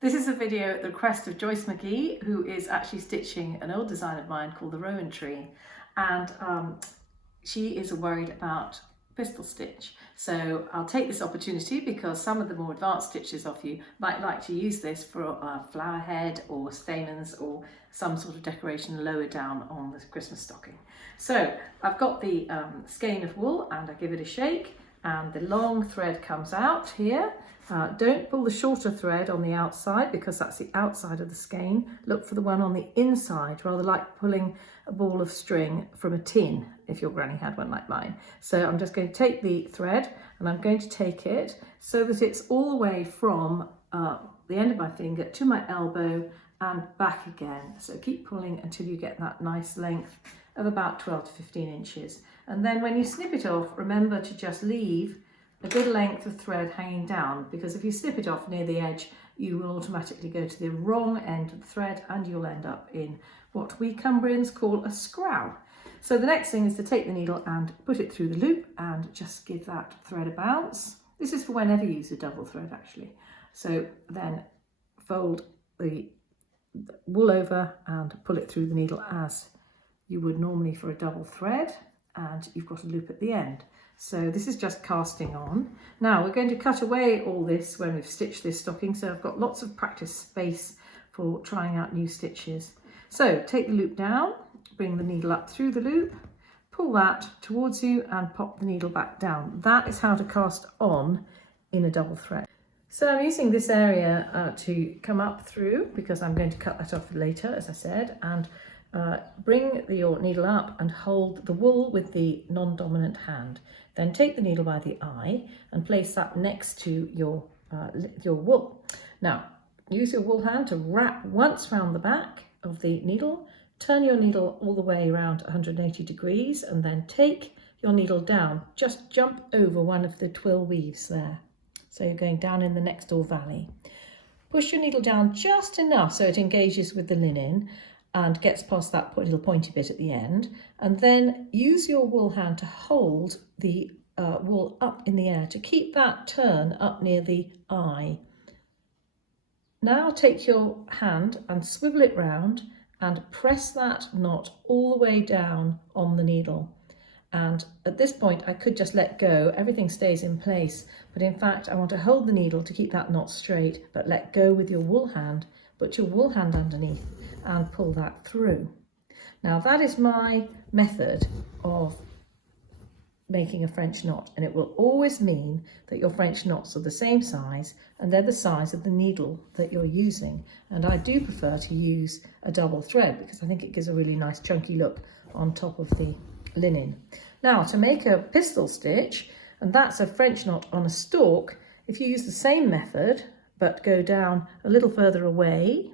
This is a video at the request of Joyce McGee, who is actually stitching an old design of mine called the Rowan Tree, and she is worried about pistol stitch. So I'll take this opportunity because some of the more advanced stitches of you might like to use this for a flower head or stamens or some sort of decoration lower down on the Christmas stocking. So I've got the skein of wool and I give it a shake and the long thread comes out here. Don't pull the shorter thread on the outside because that's the outside of the skein. Look for the one on the inside, rather like pulling a ball of string from a tin if your granny had one like mine. So I'm just going to take the thread and I'm going to take it so that it's all the way from the end of my finger to my elbow and back again. So keep pulling until you get that nice length of about 12 to 15 inches. And then when you snip it off, remember to just leave a good length of thread hanging down, because if you snip it off near the edge, you will automatically go to the wrong end of the thread and you'll end up in what we Cumbrians call a scrow. So the next thing is to take the needle and put it through the loop and just give that thread a bounce. This is for whenever you use a double thread actually. So then fold the wool over and pull it through the needle as you would normally for a double thread, and you've got a loop at the end. So this is just casting on. Now we're going to cut away all this when we've stitched this stocking, so I've got lots of practice space for trying out new stitches. So take the loop down, bring the needle up through the loop, pull that towards you and pop the needle back down. That is how to cast on in a double thread. So I'm using this area to come up through because I'm going to cut that off later, as I said, and bring your needle up and hold the wool with the non-dominant hand. Then take the needle by the eye and place that next to your wool. Now use your wool hand to wrap once round the back of the needle, turn your needle all the way around 180 degrees and then take your needle down. Just jump over one of the twill weaves there. So you're going down in the next door valley. Push your needle down just enough so it engages with the linen and gets past that little pointy bit at the end, and then use your wool hand to hold the wool up in the air to keep that turn up near the eye. Now take your hand and swivel it round and press that knot all the way down on the needle. And at this point I could just let go, everything stays in place, but in fact I want to hold the needle to keep that knot straight, but let go with your wool hand, put your wool hand underneath and pull that through. Now that is my method of making a French knot, and it will always mean that your French knots are the same size and they're the size of the needle that you're using. And I do prefer to use a double thread because I think it gives a really nice chunky look on top of the linen. Now to make a pistol stitch, and that's a French knot on a stalk, if you use the same method but go down a little further away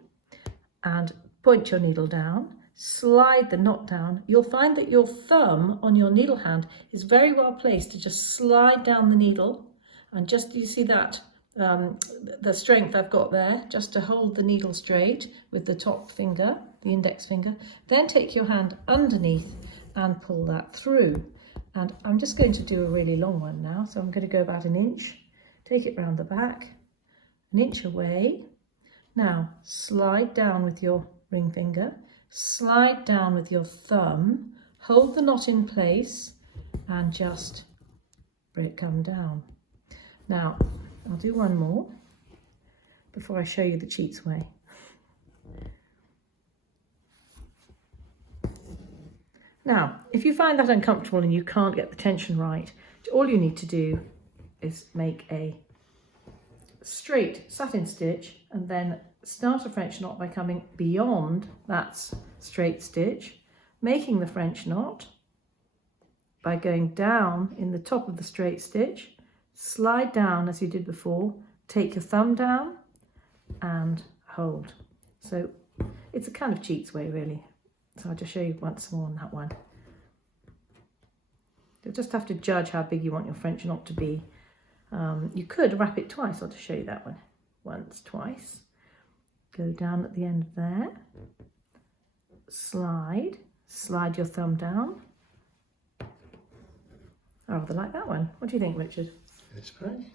and point your needle down, slide the knot down, you'll find that your thumb on your needle hand is very well placed to just slide down the needle, and just, you see that the strength I've got there, just to hold the needle straight with the top finger, the index finger. Then take your hand underneath and pull that through. And I'm just going to do a really long one now, so I'm going to go about an inch, take it round the back, an inch away. Now slide down with your ring finger, slide down with your thumb, hold the knot in place and just come down. Now I'll do one more before I show you the cheats way. Now if you find that uncomfortable and you can't get the tension right, all you need to do is make a straight satin stitch and then start a French knot by coming beyond that straight stitch, making the French knot by going down in the top of the straight stitch, slide down as you did before, take your thumb down and hold. So it's a kind of cheats way really. So I'll just show you once more on that one. You'll just have to judge how big you want your French knot to be. You could wrap it twice. I'll just show you that one. Once, twice. Go down at the end there. Slide your thumb down. I rather like that one. What do you think, Richard? It's great.